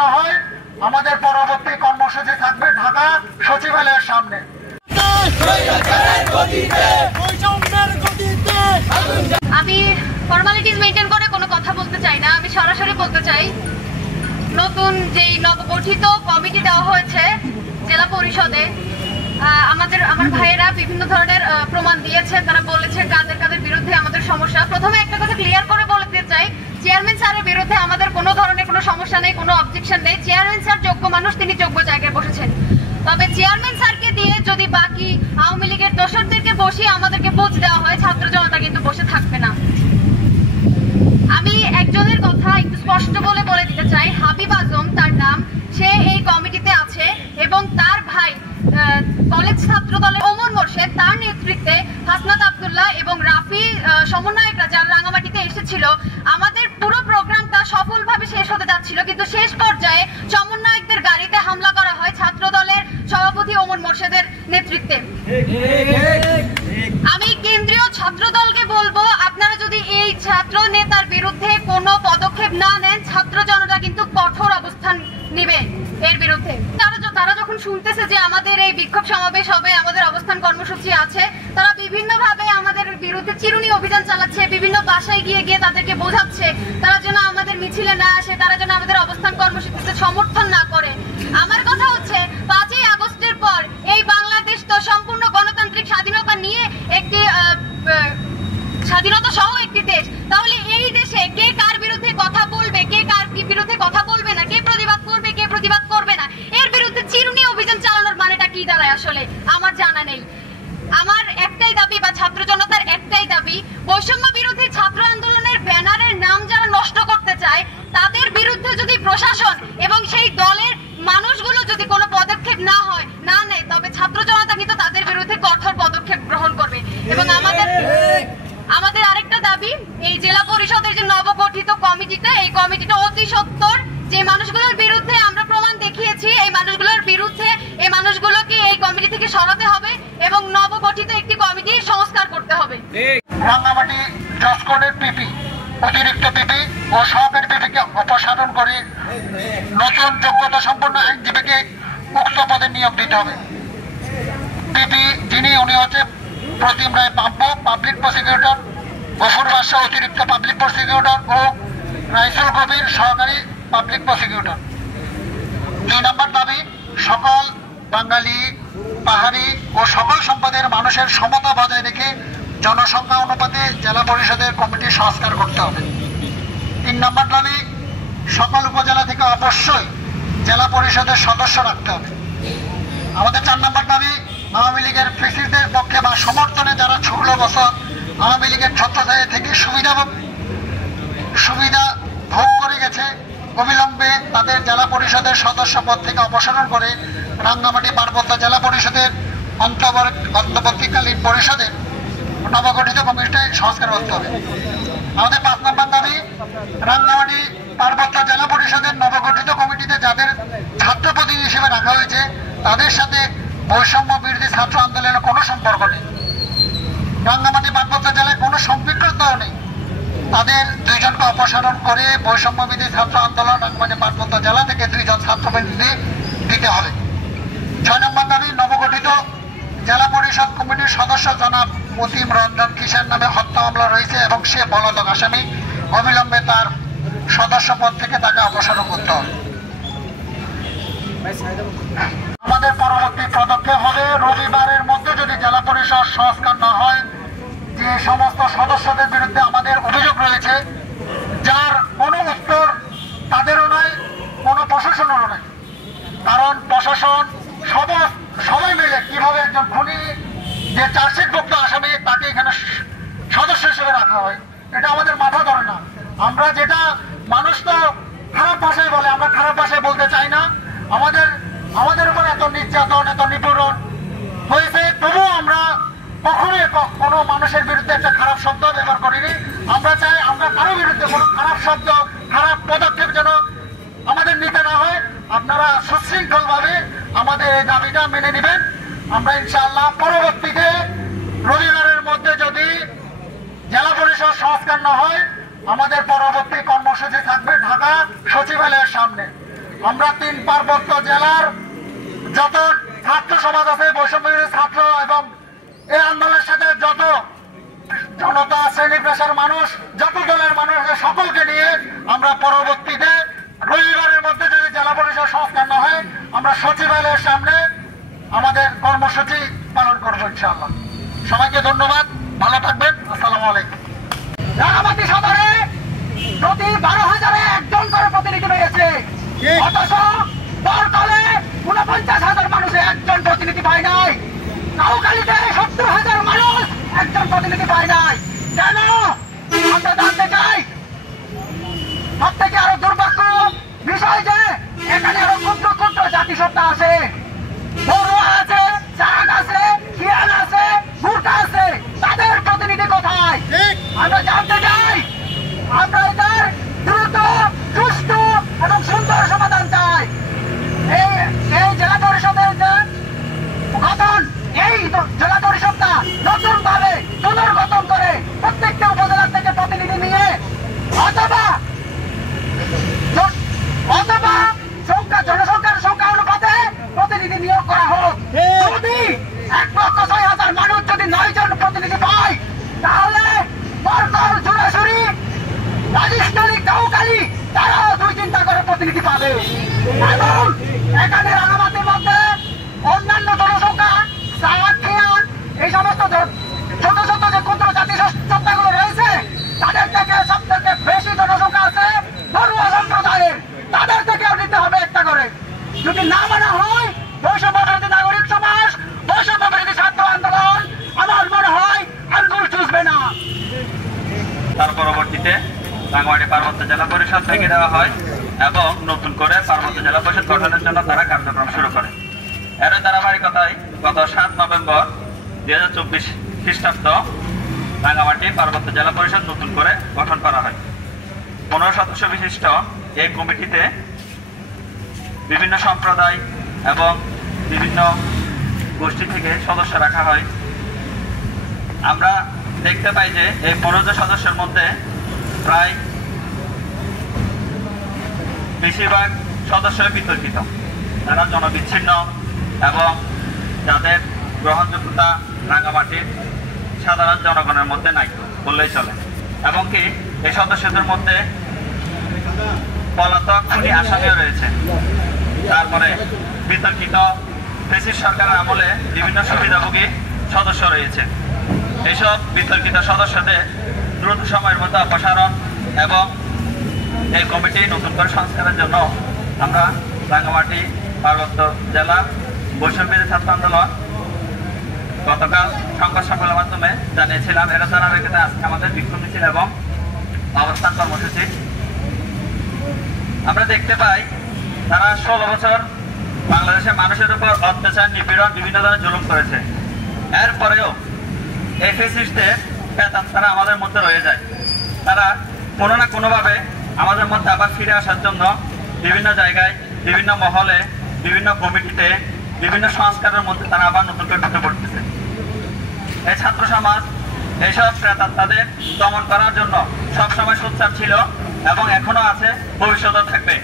না হয় আমাদের পরবর্তী কর্মসূচি থাকবে ঢাকা সচিবালয়ের সামনে। আমি ফর্মালিটিস মেইনটেইন করে কোনো কথা বলতে চাই না, আমি সরাসরি বলতে চাই নতুন যেই নবগঠিত কমিটি দেওয়া হয়েছে জেলা পরিষদে, আমার ভাইয়েরা বিভিন্ন ধরনের প্রমাণ দিয়েছে। তারা বলেছে কাদের কাদের বিরুদ্ধে আমাদের সমস্যা। প্রথমে একটা কথা ক্লিয়ার করে বলতে চাই, চেয়ারম্যান স্যারের বিরুদ্ধে আমাদের কোনো ধরনের কোনো সমস্যা নেই, কোনো অবজেকশন নেই। চেয়ারম্যান স্যার যোগ্য মানুষ, তিনি যোগ্য জায়গায় বসেছেন। তবে চেয়ারম্যান স্যারকে দিয়ে যদি বাকি আওয়ামী লীগের দোসরদেরকে বসিয়ে আমাদেরকে বুঝ দেওয়া হয়, ছাত্র জনতা কিন্তু বসে থাকবে না। আমি একজনের কথা একটু স্পষ্ট বলে দিতে চাই, হাবিব আজম তার নাম, সে এই কমিটিতে আছে এবং তার ভাই কলেজ ছাত্র দলের ওমর মোর্শেদ, তার নেতৃত্বে হাসনাত আব্দুল্লাহ এবং রাফি সমন্বয়করা যারা রাঙামাটিতে এসেছিল, আমাদের পুরো প্রোগ্রামটা সফলভাবে শেষ হতে যাচ্ছিল, কিন্তু শেষ পর্যায়ে সমন্বয়কদের গাড়িতে হামলা করা হয় ছাত্র দলের সভাপতি ওমর মোর্শেদের নেতৃত্বে। আমি কেন্দ্রীয় ছাত্র দলকে বলবো, আপনারা যদি এই ছাত্র নেতার বিরুদ্ধে কোনো পদক্ষেপ না নেন, ছাত্র জনতা কিন্তু কঠোর অবস্থান নেবে এর বিরুদ্ধে। তারা যখন শুনতেছে যে আমাদের এই বিক্ষোভ সমাবেশ হবে, আমাদের অবস্থান কর্মসূচি আছে, তারা বিভিন্নভাবে আমাদের বিরুদ্ধে চিরুনি অভিযান চালাচ্ছে, বিভিন্ন বাসায় গিয়ে তাদেরকে বোঝাচ্ছে তারা যেন আমাদের মিছিলে না আসে, তারা যেন আমাদের অবস্থান কর্মসূচিতে সমর্থন না করে। আমার কথা হচ্ছে 5ই আগস্টের পর এই বাংলাদেশ তো সম্পূর্ণ গণতান্ত্রিক স্বাধীনতা নিয়ে একটি স্বাধীনতা সহ একটি দেশ। তাহলে এই দেশে কে কার বিরুদ্ধে কথা বলবে, কে কার বিরুদ্ধে কথা বলবে না, কে প্রতিবাদ করবে, কে প্রতিবাদ করবে না, এর বিরুদ্ধে চিরুনি অভিযান চালানোর মানেটা কি দাঁড়ায় আসলে আমার জানা নেই। আমার একটাই দাবি বা ছাত্র জনতার একটাই দাবি, বৈষম্য বিরোধী ছাত্র আন্দোলনের ব্যানারের নাম যারা নষ্ট করতে চায় তাদের বিরুদ্ধে যদি প্রশাসন এবং সেই দলের মানুষগুলো যদি কোনো পদক্ষেপ না নেয়, তবে ছাত্র জনতা কিন্তু তাদের বিরুদ্ধে কঠোর পদক্ষেপ গ্রহণ করবে। এবং আমাদের আরেকটা দাবি, এই জেলা পরিষদের যে নবগঠিত কমিটিটা, এই কমিটিটা অতি সত্বর যে মানুষগুলোর বিরুদ্ধে আমরা প্রমাণ দেখিয়েছি, এই মানুষগুলোর বিরুদ্ধে এই মানুষগুলোকে এই কমিটি থেকে সরাতে হবে এবং নবগঠিত একটি কমিটি সংস্কার করতে হবে। রাঙ্গামাটি জসকোডের পিপি, অতিরিক্ত পিপি ও সহকারী পিপিকে অপসারণ করে নতুন যোগ্যতা সম্পন্ন আইনজীবীকে উক্ত পদে নিয়োগ দিতে হবে। পিপি যিনি, উনি হচ্ছে প্রতিম রায় পাম্প, পাবলিক প্রসিকিউটর, গফুর বাদশা অতিরিক্ত পাবলিক প্রসিকিউটর ও রাইসুল কবির সহকারী পাবলিক প্রসিকিউটর। 2 নম্বর দাবি, সকল বাঙালি, পাহাড়ি ও সকল সম্প্রদায়ের মানুষের সমতা বজায় রেখে জনসংখ্যা অনুপাতে জেলা পরিষদের কমিটি সংস্কার করতে হবে। 3 নম্বর দাবি, সকল উপজেলা থেকে অবশ্যই জেলা পরিষদের সদস্য রাখতে হবে। আমাদের 4 নম্বর দাবি, আওয়ামী লীগের ফ্যাসিস্টদের পক্ষে বা সমর্থনে যারা 16 বছর আওয়ামী লীগের ছত্রছায়া থেকে সুবিধা ভোগ করে গেছে, অবিলম্বে তাদের জেলা পরিষদের সদস্য পদ থেকে অপসারণ করে রাঙ্গামাটি পার্বত্য জেলা পরিষদের অন্তর্বর্তীকালীন পরিষদের নবগঠিত কমিটি সংস্কার করতে হবে। আমাদের 5 নম্বর দাবি, রাঙ্গামাটি পার্বত্য জেলা পরিষদের নবগঠিত কমিটিতে যাদের ছাত্র প্রতিনিধি হিসেবে রাখা হয়েছে তাদের সাথে বৈষম্য বিরোধী ছাত্র আন্দোলনের কোনো সম্পর্ক নেই, রাঙ্গামাটি পার্বত্য জেলায় কোনো সম্পৃক্ততাও নেই। তাদের 2 জনকে অপসারণ করে বৈষম্য বিরোধী ছাত্র আন্দোলন রাঙ্গামাটি পার্বত্য জেলা থেকে 2 জন ছাত্র প্রতিনিধি দিতে হবে। 6 নম্বর দাবি, নবগঠিত জেলা পরিষদ কমিটির সদস্য জনাব মতিম রঞ্জন কিষাণ নামে হত্যা মামলা রয়েছে এবং সে পলাতক আসামি, অবিলম্বে তার সদস্য পদ থেকে তাকে অপসারণ করতে হবে। আমাদের পরবর্তী পদক্ষেপ হবে, রবিবারের মধ্যে যদি জেলা পরিষদ সংস্কার না হয়, যে সমস্ত সদস্যদের বিরুদ্ধে আমাদের অভিযোগ রয়েছে, যার কোনো উত্তর তাদেরও নয়, কোনো প্রশাসনেরও নয়। কারণ প্রশাসন সবাই মিলে কিভাবে একজন খুনি যে চার্জশিটভুক্ত আসামি তাকে এখানে সদস্য হিসেবে রাখা হয়, এটা আমাদের মাথা ধরে না। আমরা যেটা, মানুষ তো খারাপ ভাষায় বলে, আমরা খারাপ ভাষায় বলতে চাই না। আমাদের উপর এত নির্যাতন, এত নিপীড়ন হয়েছে, তবুও আমরা কখনোই কোনো মানুষের বিরুদ্ধে একটা খারাপ শব্দ ব্যবহার করিনি। আমরা চাই আমরা কারো বিরুদ্ধে কোনো খারাপ শব্দ, খারাপ পদক্ষেপ যেন আমাদের নিতে না হয়। আপনারা সুশৃঙ্খলভাবে আমাদের এই দাবিটা মেনে নেবেন। আমরা ইনশাআল্লাহ পরবর্তীতে রবিবারের মধ্যে যদি জেলা পরিষদ সংস্কার না হয়, আমাদের পরবর্তী কর্মসূচি থাকবে ঢাকা সচিবালয়ের সামনে। আমরা 3 পার্বত্য জেলার যত ছাত্র সমাজ আছে, বৈষম্য ছাত্র এবং এই আন্দোলনের সাথে যত জনতা শ্রেণী পেশার মানুষ, যত দলের মানুষ আছে, সকলকে নিয়ে আমরা পরবর্তীতে রবিবারের মধ্যে যদি জেলা পরিষদ সংস্কার না হয়, আমরা সচিবালয়ের সামনে আমাদের কর্মসূচি পালন করবো ইনশাআল্লাহ। সবাইকে ধন্যবাদ, ভালো থাকবেন, আসসালামু আলাইকুম। রাঙামাটি সদরে প্রতি 12,000-এ একজন করে প্রতিনিধি রয়েছে, অথচ বরতলে 49,000 মানুষে একজন প্রতিনিধি পায় নাই। কাউখালীতে 70,000 মানুষ একজন প্রতিনিধি পায় নাই। কেন? আমরা জানতে চাই। সব থেকে আরো দুর্ভাগ্য বিষয় যে এখানে আরো ক্ষুদ্র ক্ষুদ্র জাতিসত্তা আছে, বড়ুয়া আছে, চাক আছে, খিয়াল আছে, গুর্খা আছে, তাদের প্রতিনিধি কোথায়? আমরা জানতে চাই। আমরা এটার দ্রুত, সুষ্ঠু এবং সুন্দর সমাধান চাই। এই জেলা পরিষদের যে গঠন, এই জেলা পরিষদটা নতুন ভাবে পুনর্গঠন করে প্রত্যেকটা উপজেলা থেকে প্রতিনিধি নিয়ে অথবা জনসংখ্যার সংখ্যা অনুপাতে প্রতিনিধি নিয়োগ করা হোক। যদি 1,06,000 মানুষ যদি 9 জন প্রতিনিধি পায়, তাহলে বরতল, জুরাসুরি, রাজস্থলী, কাউখালী তারাও 2-3টা করে প্রতিনিধি পাবে। এবং এখানে রাঙামাটির মধ্যে অন্যান্য জনসংখ্যা, চাক, খিয়াল, এই সমস্ত ছোট ছোট যে ক্ষুদ্র জাতি সত্তাগুলো রয়েছে, তাদের থেকে সব থেকে বেশি জনসংখ্যা আছে বড়ুয়া সম্প্রদায়ের। তাদের থেকেও নিতে হবে একটা করে। যদি না মানা হয় বৈষম্য বিরোধী নাগরিক সমাজ, বৈষম্য বিরোধী ছাত্র আন্দোলন, আমার মনে হয় আঙ্গুল চুষবে না। তার পরবর্তীতে রাঙামাটি পার্বত্য জেলা পরিষদ ভেঙে দেওয়া হয় এবং নতুন করে পার্বত্য জেলা পরিষদ গঠনের জন্য তারা কার্যক্রম শুরু করে। এর ধারাবাহিকতায় গত 7 নভেম্বর 2024 খ্রিস্টাব্দ রাঙামাটি পার্বত্য জেলা পরিষদ নতুন করে গঠন করা হয়। 15 সদস্য বিশিষ্ট এই কমিটিতে বিভিন্ন সম্প্রদায় এবং বিভিন্ন গোষ্ঠী থেকে সদস্য রাখা হয়। আমরা দেখতে পাই যে এই 15 সদস্যের মধ্যে প্রায় বেশিরভাগ সদস্য বিতর্কিত, তারা জনবিচ্ছিন্ন এবং যাদের গ্রহণযোগ্যতা রাঙামাটির সাধারণ জনগণের মধ্যে নাই বললেই চলে। এবং কি এই সদস্যদের মধ্যে পলাতক খুনি আসামিও রয়েছে। তারপরে বিতর্কিত ফ্যাসিস্ট সরকারের আমলে বিভিন্ন সুবিধাভোগী সদস্য রয়েছে। এইসব বিতর্কিত সদস্যদের দ্রুত সময়ের মধ্যে অপসারণ এবং এই কমিটি নতুন করে সংস্কারের জন্য আমরা রাঙামাটি পার্বত্য জেলা বৈষম্য বিরোধী ছাত্র আন্দোলন গতকাল সংবাদ সম্মেলনের মাধ্যমে জানিয়েছিলাম। এর ধারাবাহিকতা আজকে আমাদের বিক্ষোভ মিছিল এবং অবস্থান কর্মসূচি। আমরা দেখতে পাই তারা 16 বছর বাংলাদেশের মানুষের উপর অত্যাচার, নিপীড়ন, বিভিন্ন ধরনের জুলুম করেছে। এরপরেও এই ফ্যাসিস্টদের পেতাম তারা আমাদের মধ্যে রয়ে যায়। তারা কোনো না কোনোভাবে আমাদের মধ্যে আবার ফিরে আসার জন্য বিভিন্ন জায়গায়, বিভিন্ন মহলে, বিভিন্ন কমিটিতে, বিভিন্ন সংস্কারের মধ্যে তারা আবার নতুন করে ঢুকে পড়তেছে। এই ছাত্র সমাজ এইসব প্রেতাত্মাদের দমন করার জন্য সবসময় সোচ্চার ছিল এবং এখনো আছে, ভবিষ্যতেও থাকবে।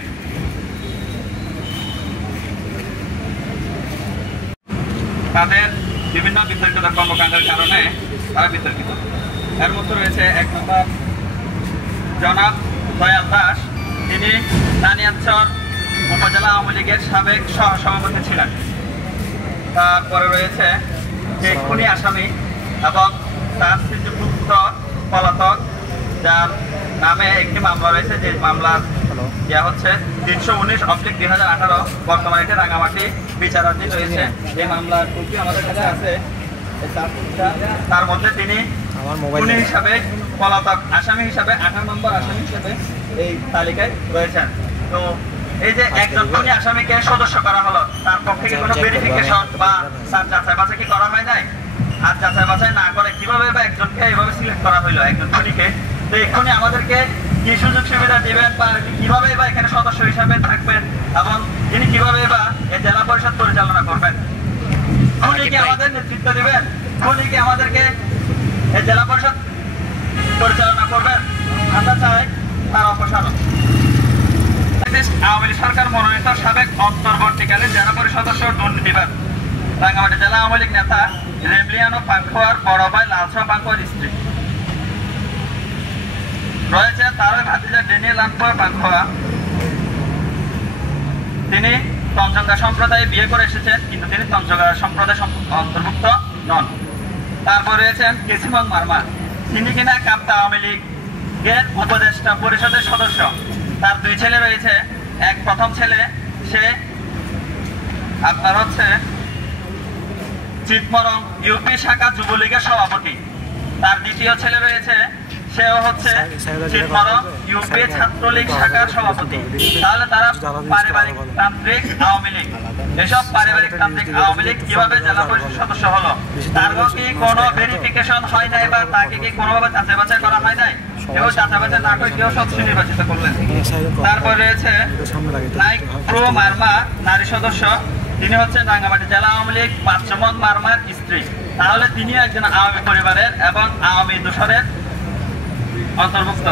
তাদের বিভিন্ন বিতর্কিত কর্মকাণ্ডের কারণে তারা বিতর্কিত। এর মধ্যে রয়েছে 1 নম্বর জনাব দয়াল দাস, তিনি রানিয়াচর উপজেলা আওয়ামী লীগের সাবেক সভাপতি ছিলেন। তারপরে রয়েছে যে খুনি আসামি এবং তার স্মৃতিপুত্র পলাতক, যার নামে একটি মামলা রয়েছে, যে মামলার হচ্ছে 319/2018। বর্তমানে এটি রাঙামাটি বিচারাধীন রয়েছে। এই মামলার কপি আমাদের কাছে আছে। তার মধ্যে তিনি খুনি হিসাবে, পলাতক আসামি হিসাবে 18 নম্বর আসামি হিসাবে এই তালিকায় রয়েছেন। তো এই যে একজন খুনি আসামিকে সদস্য করা হলো, তার পক্ষে কি কোনো ভেরিফিকেশন বা তার যাচাই বাছাই কি করা হয় নাই? আর যাচাই বাছাই না করে কিভাবে বা একজনকে এইভাবে সিলেক্ট করা হইলো, একজন খুনিকে? তো এক্ষুনি আমাদেরকে কি সুযোগ সুবিধা দিবেন বা কিভাবে বা এখানে সদস্য হিসাবে থাকবেন এবং তিনি কিভাবে বা এই জেলা পরিষদ পরিচালনা করবেন? খুনি কি আমাদের নেতৃত্ব দিবেন? খুনি কি আমাদেরকে এই জেলা পরিষদ পরিচালনা করবেন? আমরা চাই তার অপসারণ। আওয়ামী লীগ সরকার মনোনীত সাবেক অন্তর্বর্তীকালীন জেলা পরিষদ সদস্য দুর্নীতিবাদ রাঙ্গামাটি জেলা আওয়ামী লীগ নেতা রেমলিয়ানো পাঙ্খোয়ার বড় ভাই লালসা পাঙ্খোয়ার স্ত্রী রয়েছে তারই ভাতিজা ডেনিয়েল আনফোয়া পাঙ্খোয়া। তিনি তঞ্চঙ্গা সম্প্রদায়ে বিয়ে করে এসেছেন, কিন্তু তিনি তঞ্চঙ্গা সম্প্রদায় অন্তর্ভুক্ত নন। তারপর রয়েছেন কেসিমং মার্মা, তিনি কিনা কাপ্তা আওয়ামী লীগের উপদেষ্টা পরিষদের সদস্য। তার 2 ছেলে রয়েছে। প্রথম ছেলে সে আপনার হচ্ছে চিতমরং ইউপি শাখা যুবলীগের সভাপতি। তার দ্বিতীয় ছেলে রয়েছে, সেও হচ্ছে চিতমরং ইউপি ছাত্রলীগ শাখার সভাপতি। তাহলে তারা পারিবারিক তান্ত্রিক আওয়ামী লীগ। এসব পারিবারিক তান্ত্রিক আওয়ামী লীগ কিভাবে জেলা পরিষদ সদস্য হলো? তার কি কোনো ভেরিফিকেশন হয় নাই বা তাকে কি কোনোভাবে যাচাই বাছাই করা হয় নাই? এবং যাচাই বাছাই না করে কেউ সদস্য নির্বাচিত করলেন। তারপর রয়েছে নাইক প্রো মার্মা, নারী সদস্য। তিনি হচ্ছেন রাঙ্গামাটি জেলা আওয়ামী লীগ পাঁচমন মার্মার স্ত্রী। তাহলে তিনি একজন আওয়ামী পরিবারের এবং আওয়ামী দোসরের অন্তর্ভুক্ত।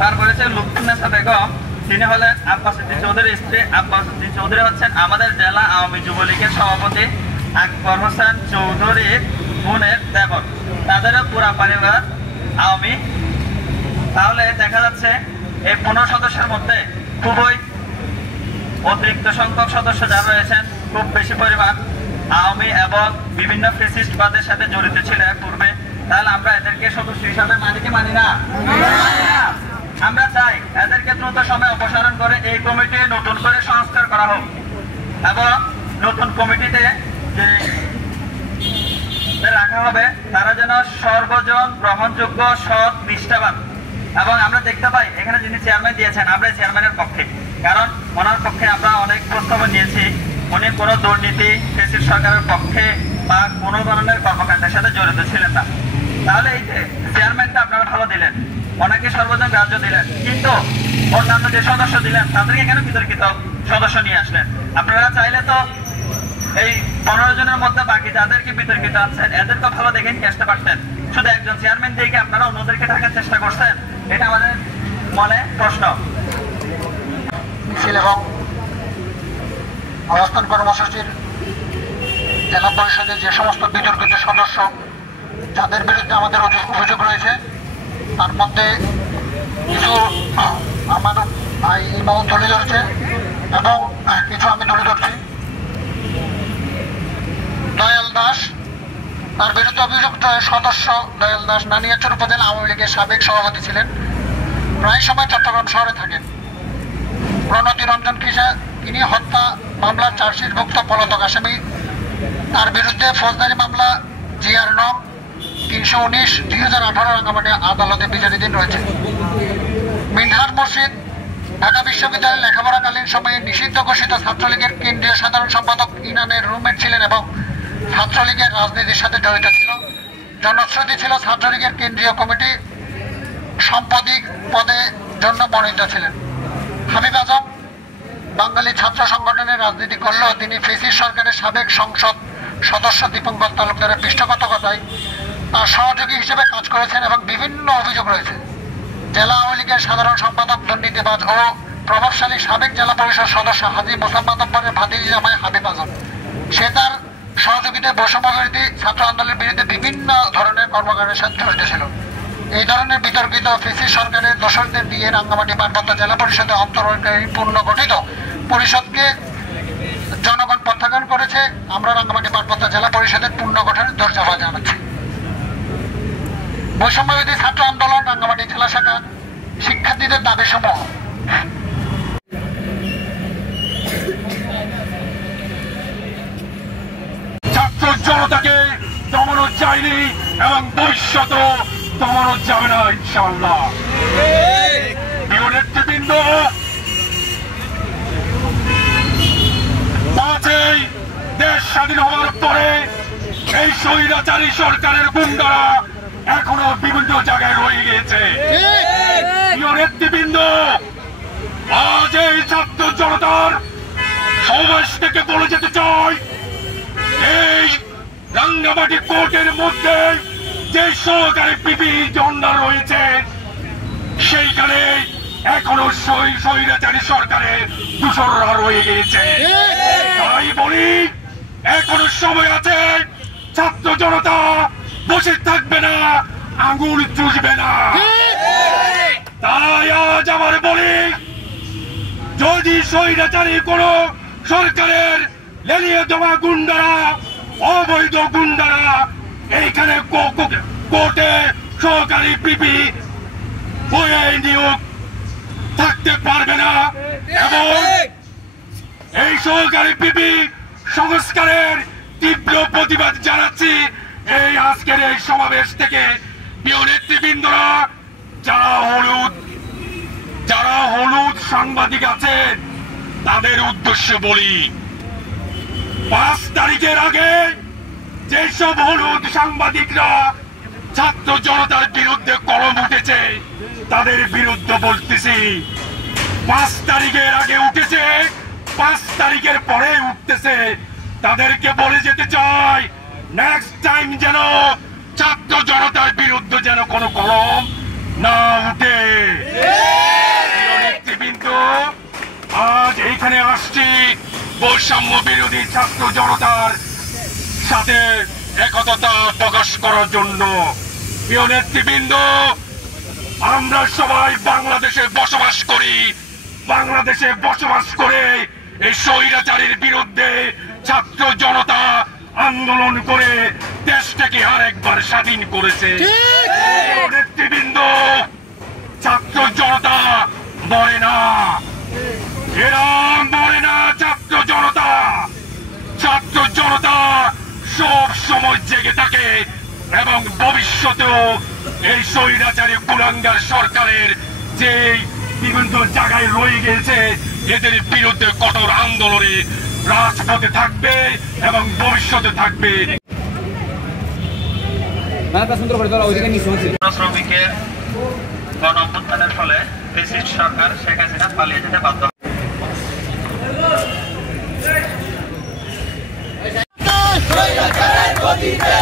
তারপর হচ্ছে লুৎফুন্নেসা বেগম, তিনি হলেন আব্বাস উদ্দিন চৌধুরীর স্ত্রী। আব্বাস উদ্দিন চৌধুরী হচ্ছেন আমাদের জেলা আওয়ামী যুবলীগের সভাপতি আকবর হোসেন চৌধুরীর বোনের দেবর। তাদেরও পুরা পরিবার আওয়ামী। তাহলে দেখা যাচ্ছে এই 15 সদস্যের মধ্যে খুবই অতিরিক্ত সংখ্যক সদস্য যারা রয়েছেন, খুব বেশি পরিমাণ আওয়ামী এবং বিভিন্ন ফ্যাসিস্টবাদের সাথে জড়িত ছিল পূর্বে। তাহলে আমরা এদেরকে সদস্য হিসাবে মানি কি মানি না? আমরা চাই এদেরকে দ্রুত সময় অপসারণ করে এই কমিটি নতুন করে সংস্কার করা হোক এবং নতুন কমিটিতে যে রাখা হবে তারা যেন সর্বজন গ্রহণযোগ্য, সৎ, নিষ্ঠাবান। এবং আমরা দেখতে পাই এখানে যিনি চেয়ারম্যান দিয়েছেন, আমরা চেয়ারম্যানের পক্ষে, কারণ ওনার পক্ষে আমরা অনেক প্রস্তাবনা নিয়েছি। উনি কোনো দুর্নীতি ফ্যাসিস্ট সরকারের পক্ষে বা কোনো ধরনের কর্মকাণ্ডের সাথে জড়িত ছিলেন না। তাহলে এই যে চেয়ারম্যানটা আপনারা ভালো দিলেন, ওনাকে সর্বজন গ্রাহ্য দিলেন, কিন্তু অন্যান্য যে সদস্য দিলেন তাদেরকে কেন বিতর্কিত সদস্য নিয়ে আসলেন? আপনারা চাইলে তো এই 15 জনের মধ্যে বাকি যাদেরকে বিতর্কিত আছেন এদেরকে ভালো দেখে নিয়ে আসতে পারতেন। শুধু একজন চেয়ারম্যান দিয়ে আপনারা অন্যদেরকে ঢাকার চেষ্টা করছেন, এটা আমাদের মনে প্রশ্ন। মিছিল এবং অবস্থান কর্মসূচির জেলা পরিষদের যে সমস্ত বিতর্কিত সদস্য যাদের বিরুদ্ধে আমাদের অভিযোগ রয়েছে, তার মধ্যে কিছু আমার ভাই ইমাম তুলে ধরছে এবং কিছু আমি তুলে ধরছি। দয়াল দাস, তার বিরুদ্ধে অভিযুক্ত সদস্য দয়াল দাস নানিয়াচর উপজেলা আওয়ামী লীগের সাবেক সভাপতি ছিলেন, প্রায় সময় চট্টগ্রাম শহরে থাকেন। প্রণতি রঞ্জন খিসা, তিনি হত্যা মামলার চার্জশিটভুক্ত পলাতক আসামি। তার বিরুদ্ধে ফৌজদারি মামলা জিআর নং 319/2018 রাঙ্গামাটি আদালতে বিচারাধীন রয়েছে। মিনহাজ মুর্শিদ, ঢাকা বিশ্ববিদ্যালয়ে লেখাপড়াকালীন সময়ে নিষিদ্ধ ঘোষিত ছাত্রলীগের কেন্দ্রীয় সাধারণ সম্পাদক ইনানের রুমমেট ছিলেন এবং ছাত্রলীগের রাজনীতির সাথে জড়িত ছিল। জনশ্রুতি ছিল ছাত্রলীগের কেন্দ্রীয় কমিটি সম্পাদক পদে জন্য মনোনীত ছিলেন। হাবিব আজম, বাঙালি ছাত্র সংগঠনের রাজনীতি করলেও তিনি ফ্যাসিস্ট সরকারের সাবেক সংসদ সদস্য দীপঙ্কর তালুকদারের পৃষ্ঠপোষকতায় তার সহযোগী হিসেবে কাজ করেছেন এবং বিভিন্ন অভিযোগ রয়েছে। জেলা আওয়ামী লীগের সাধারণ সম্পাদক দুর্নীতিবাজ ও প্রভাবশালী সাবেক জেলা পরিষদ সদস্য হাজী মোসাম্মদ আব্বারের ভাতিজি জামাই হাবিব আজম, সে তার সহযোগিতায় বৈষম্য বিরোধী ছাত্র আন্দোলনের বিরুদ্ধে বিভিন্ন ধরনের কর্মকাণ্ডের সাথে জড়িত ছিল। এই ধরনের বিতর্কিত ফ্যাসিস্ট সরকারের দোসরদের দিয়ে রাঙ্গামাটি পার্বত্য জেলা পরিষদে অন্তর্বর্তীকালীন পুনর্গঠিত পরিষদকে জনগণ প্রত্যাখ্যান করেছে। আমরা রাঙ্গামাটি পার্বত্য জেলা পরিষদের পুনর্গঠনের দরজা জানাচ্ছি। বৈষম্য বিরোধী ছাত্র আন্দোলন রাঙ্গামাটি জেলা শাখা শিক্ষার্থীদের দাবি সমূহ। ছাত্র জনতাকে দমানো যায়নি এবং ভবিষ্যত দমানো যাবে না ইনশাআল্লাহ। প্রিয় নেতৃবৃন্দ, 5ই দেশ স্বাধীন হওয়ার পরে এই স্বৈরাচারী সরকারের গুন্ডারা এখনো বিভিন্ন জায়গায় রয়ে গিয়েছে। প্রিয় নেতৃবৃন্দ, আজ এই ছাত্র জনতার সমাবেশ থেকে বলে যেতে চাই, এই রাঙ্গামাটি কোর্টের মধ্যে যে সহকারী পিপি জন্ডা রয়েছে সেইখানে এখনো স্বৈরাচারী সরকারের দূষররা রয়ে গিয়েছে। তাই বলি এখনো সময় আছে, ছাত্র জনতা বসে থাকবে না, আঙুল চুষবে না। তাই আজ আমার বলি, যদি স্বৈরাচারী কোন সরকারের লেলিয়ে দেওয়া গুন্ডারা, অবৈধ গুন্ডারা এইখানে কোর্টে সহকারী পিপি হয়ে নিয়োগ থাকতে পারবে না, এবং এই সহকারী পিপি সংস্কারের তীব্র প্রতিবাদ জানাচ্ছি। এই আজকের এই সমাবেশ থেকে প্রিয় নেতৃবৃন্দরা, যারা হলুদ সাংবাদিক আছেন তাদের উদ্দেশ্যে বলি, 5 তারিখের আগে যেসব হলুদ সাংবাদিকরা ছাত্র জনতার বিরুদ্ধে কলম উঠেছে তাদের বিরুদ্ধে বলতেছি, 5 তারিখের আগে উঠেছে, 5 তারিখের পরে উঠতেছে, তাদেরকে বলে যেতে চাই, নেক্সট টাইম যেন ছাত্র জনতার বিরুদ্ধে যেন কোনো কলম না উঠে। নেতৃবৃন্দ, আজ এইখানে আসছি বৈষম্য বিরোধী ছাত্র জনতার সাথে একতা প্রকাশ করার জন্য। প্রিয় নেতৃবৃন্দ, আমরা সবাই বাংলাদেশে বসবাস করি, বাংলাদেশে বসবাস করে এই স্বৈরাচারীর বিরুদ্ধে ছাত্র জনতা আন্দোলন করে দেশটাকে আরেকবার স্বাধীন করেছে। নেতৃবৃন্দ, ছাত্র জনতা মরে না, এরা মরে না। ছাত্র জনতা সব সময় জেগে থাকে, এবং ভবিষ্যতেও এই স্বৈরাচারী কুলাঙ্গার সরকারের যে বিভিন্ন জায়গায় রয়ে গেছে এদের বিরুদ্ধে কঠোর আন্দোলনে রাজপথে থাকবে এবং ভবিষ্যতে থাকবে। শ্রমিকের গণ অভ্যুত্থানের ফলে ফ্যাসিস্ট সরকার শেখ হাসিনা পালিয়ে যেতে বাধ্য স্বৈরাচারের গতিতে